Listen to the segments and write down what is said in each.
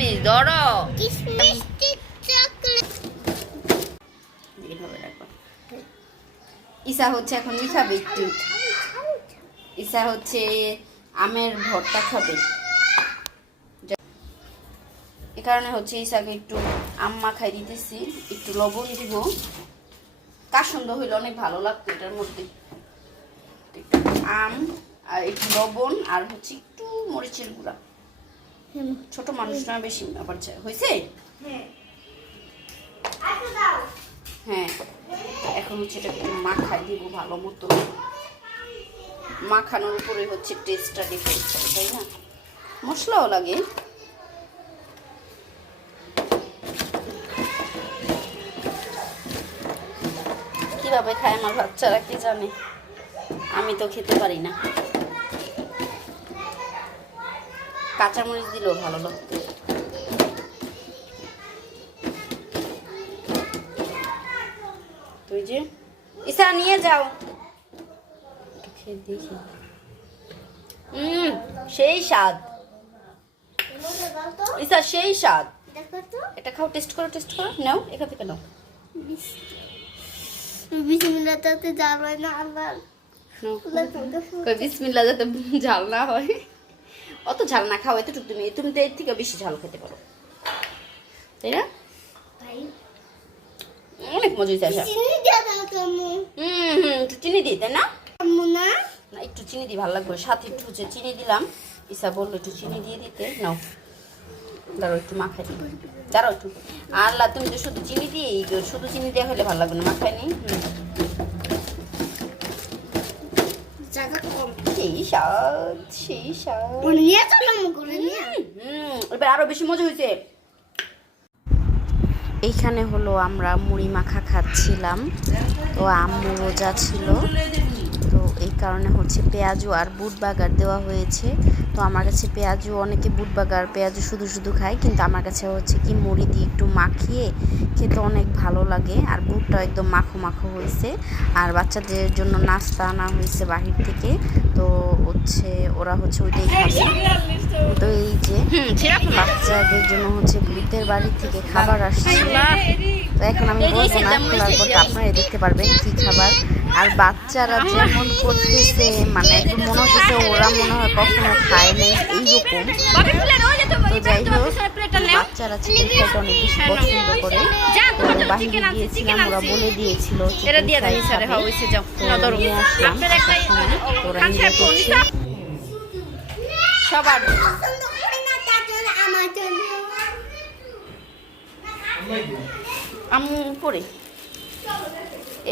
কিশমিশ ধরো। ঈশা হচ্ছে এখন খাবে একটু। ঈশা হচ্ছে আমের ভর্তা খাবে, এ কারণে হচ্ছে ঈশাকে একটু আম মাখাই দিতেছি, একটু লবণ দিব। কাসন্দ হইলে অনেক ভালো লাগতো এটার মধ্যে। একটু আম আর একটু লবণ আর হচ্ছে একটু মরিচের গুঁড়া। ছোট মানুষ না, বেশি আবার হয়েছে। হ্যাঁ, এখন হচ্ছে এটা একটু মাখাই দিব ভালো মতো। মাখানোর উপরে হচ্ছে টেস্টটা ডিপেন্ড করে, তাই না? মশলাও লাগে। কিভাবে খায় আমার বাচ্চারা কি জানে, আমি তো খেতে পারি না। কাঁচামরিচ দিলেও ভালো লাগতো। তুই যে ঈশা নিয়ে যাও, খেয়ে দেখি। সেই স্বাদ ঈশা, সেই স্বাদ। এটা খাও, টেস্ট করো, টেস্ট করো, নাও এখান থেকে নাও। বিসমিল্লাহ যাতে ঝাল হয় না, আল্লাহ বিসমিল্লাহ যাতে ঝাল না হয়। অত ঝাল না খাও, এতটুকু তুমি তুমি তো এর থেকে বেশি ঝাল খেতে পারো, তাই না? অনেক মজা হয়েছে। একটু চিনি দিই, তাই না? না, একটু চিনি দিই, ভালো লাগবে। সাথে একটু হচ্ছে চিনি দিলাম। ঈশা বললো একটু চিনি দিয়ে দিতে। নাও, দাঁড়াও একটু মাখাই দিই, দাঁড়াও একটু। আল্লাহ, তুমি তো শুধু চিনি দিয়ে, শুধু চিনি দেওয়া হলে ভালো লাগবে না, মাখাই নেই। সেই স্বাদ, সেই স্বাদ। এবার আরো বেশি মজা হয়েছে। এইখানে হলো আমরা মুড়ি মাখা খাচ্ছিলাম, তো আম্মু রোজা ছিল, তো এই কারণে হচ্ছে পেঁয়াজু আর বুট বাগার দেওয়া হয়েছে। তো আমার কাছে পেঁয়াজু, অনেকে বুট বাগার পেঁয়াজু শুধু শুধু খায়, কিন্তু আমার কাছে হচ্ছে কি মুড়ি দিয়ে একটু মাখিয়ে খেতে অনেক ভালো লাগে। আর বুটটা একদম মাখো মাখো হয়েছে। আর বাচ্চাদের জন্য নাস্তা আনা হয়েছে বাহির থেকে, তো হচ্ছে ওরা হচ্ছে ওইটাই খাবে। তো এই যে বাচ্চাদের জন্য হচ্ছে ভূতের বাড়ি থেকে খাবার আসছে, তো এখন আমি বলবো না, খোলার পর আপনারা দেখতে পারবেন কি খাবার। আর বাচ্চারা যেমন করতেছে, মানে একদম মনে হচ্ছে ওরা মনে হয় কখনো খায় নাই এইরকম। তো যাই হোক, বাচ্চারা চিকেন খাইতে অনেক বেশি পছন্দ করে। তো বাহিরে গিয়েছিলাম, ওরা বলে দিয়েছিল চিকেন খাই খাবে, তো নিয়ে আসলাম। ওরা এনজয় করছে সবার। আম্মু উপরে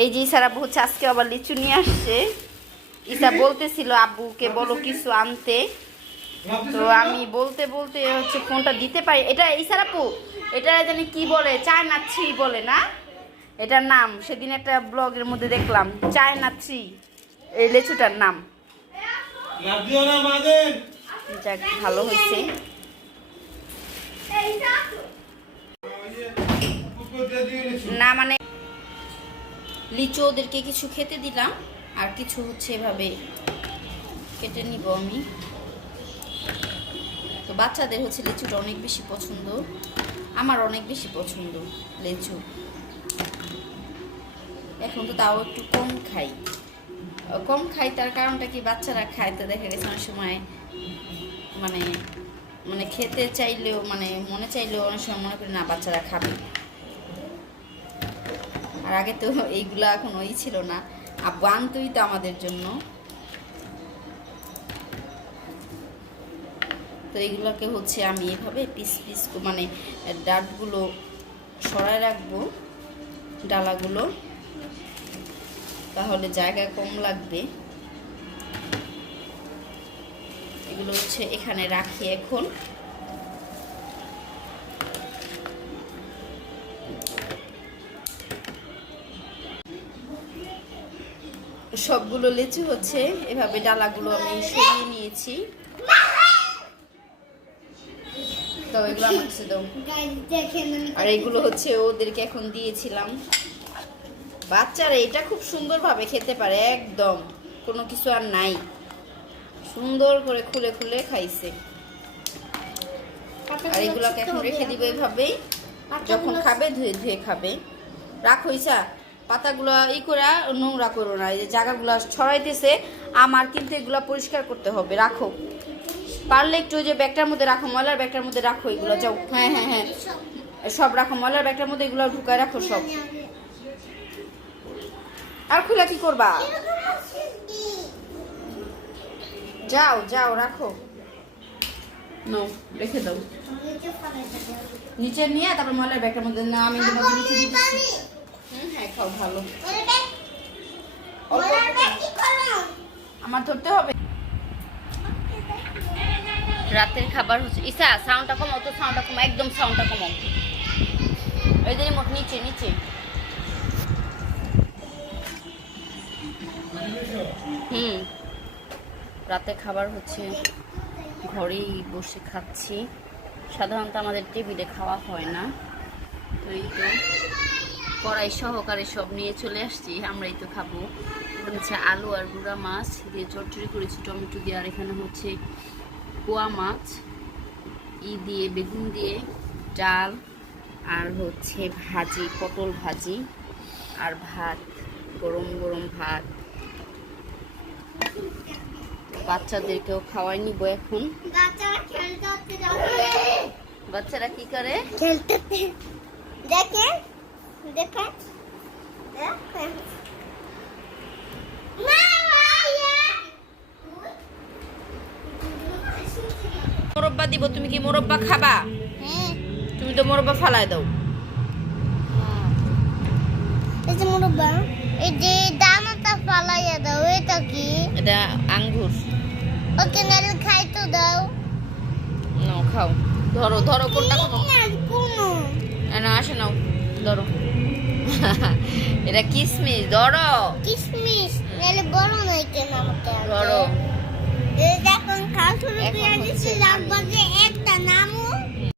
এই যে ঈশার আব্বু হচ্ছে আজকে আবার লিচু নিয়ে আসছে। ঈশা বলতেছিল আব্বুকে বলো কিছু আনতে, তো আমি বলতে বলতে হচ্ছে ফোনটা দিতে পারি। এটা ঈশার আব্বু, এটা জানি কি বলে, চায়না থ্রি বলে না এটার নাম। সেদিন একটা ব্লগের মধ্যে দেখলাম চায়না থ্রি এই লিচুটার নাম। যাক, ভালো হয়েছে। না মানে লিচু ওদেরকে কিছু খেতে দিলাম, আর কিছু হচ্ছে এভাবে কেটে নিব আমি। তো বাচ্চাদের হচ্ছে লিচুটা অনেক বেশি পছন্দ, আমার অনেক বেশি পছন্দ লিচু। এখন তো তাও একটু কম খাই, তার কারণটা কি, বাচ্চারা খায় তো দেখা গেছে অনেক সময় মানে মানে খেতে চাইলেও, মানে মনে চাইলেও অনেক সময় মনে করি না বাচ্চারা খাবে। আর আগে তো এইগুলা এখন ওই ছিল না, আব্বু আনতোই তো আমাদের জন্য। তো এইগুলোকে হচ্ছে আমি এভাবে পিস পিস মানে ডাঁটগুলো সরায় রাখবো, ডালাগুলো, তাহলে জায়গা কম লাগবে। এগুলো হচ্ছে এখানে রাখি এখন। সবগুলো লিচু হচ্ছে এভাবে ডালাগুলো আমি সরিয়ে নিয়েছি। তো এগুলো আমার কাছে দাও। আর এগুলো হচ্ছে ওদেরকে এখন দিয়েছিলাম। বাচ্চারা এটা খুব সুন্দরভাবে খেতে পারে, একদম কোনো কিছু আর নাই, সুন্দর করে খুলে খুলে খাইছে। আর এগুলোকে এখন রেখে দিব এইভাবেই, যখন খাবে ধুয়ে ধুয়ে খাবে। রাখো ইসা, পাতাগুলো করে নোংরা করো না, এই যে জায়গাগুলো ছড়াইতেছে আমার, কিন্তু এগুলো পরিষ্কার করতে হবে। রাখো, পারলে একটু ওই যে ব্যাগটার মধ্যে রাখো, ময়লার ব্যাগটার মধ্যে রাখো এগুলো। যাও, হ্যাঁ হ্যাঁ হ্যাঁ, সব রাখো ময়লার ব্যাগটার মধ্যে, এগুলো ঢুকায় রাখো সব। আর খুলে কি করবা? যাও যাও, রাখো, নো রেখে দাও নিচে নিয়ে, তারপর ময়লার ব্যাগটার মধ্যে না, আমি তোমাকে নিচে দিচ্ছি। হ্যাঁ খাও, ভালো। আমার ধরতে হবে। রাতের খাবার হচ্ছে, ইসা সাউন্ডটা কমাও তো, সাউন্ডটা কমাও, একদম সাউন্ডটা কমাও। এই যে রিমোট নিচে নিচে। রাতে খাবার হচ্ছে ঘরেই বসে খাচ্ছি, সাধারণত আমাদের টেবিলে খাওয়া হয় না। তো এই তো কড়াই সহকারে সব নিয়ে চলে আসছি, আমরাই তো খাবো। এখানে হচ্ছে আলু আর গুঁড়া মাছ দিয়ে চচ্চড়ি করেছি টমেটো দিয়ে, আর এখানে হচ্ছে পোয়া মাছ দিয়ে বেগুন দিয়ে ডাল, আর হচ্ছে ভাজি, পটল ভাজি, আর ভাত, গরম গরম ভাত। বাচ্চাদেরকেও খাওয়াই নিব এখন। বাচ্চারা কি করে? খেলতে দেখে দেখে মোরব্বা দিব, তুমি কি মোরব্বা খাবা? তুমি তো মোরব্বা ফালাই দাও। এই যে মুরব্বা, এই যে দানাটা ফালাইয়া দাও, এটা কি? এটা আঙ্গুর। ওকে নালে খাইতে দাও। নাও খাও, ধরো ধরো, কোনটা খাবো? কোনো না আসে, নাও ধরো। এটা কিসমিস, ধরো। কিশমিশ নালে বড় নাই কেন আমাকে? ধরো। এই দেখুন খাওয়া শুরু করে এখন দিচ্ছি, হচ্ছে লাগবে যে একটা নাম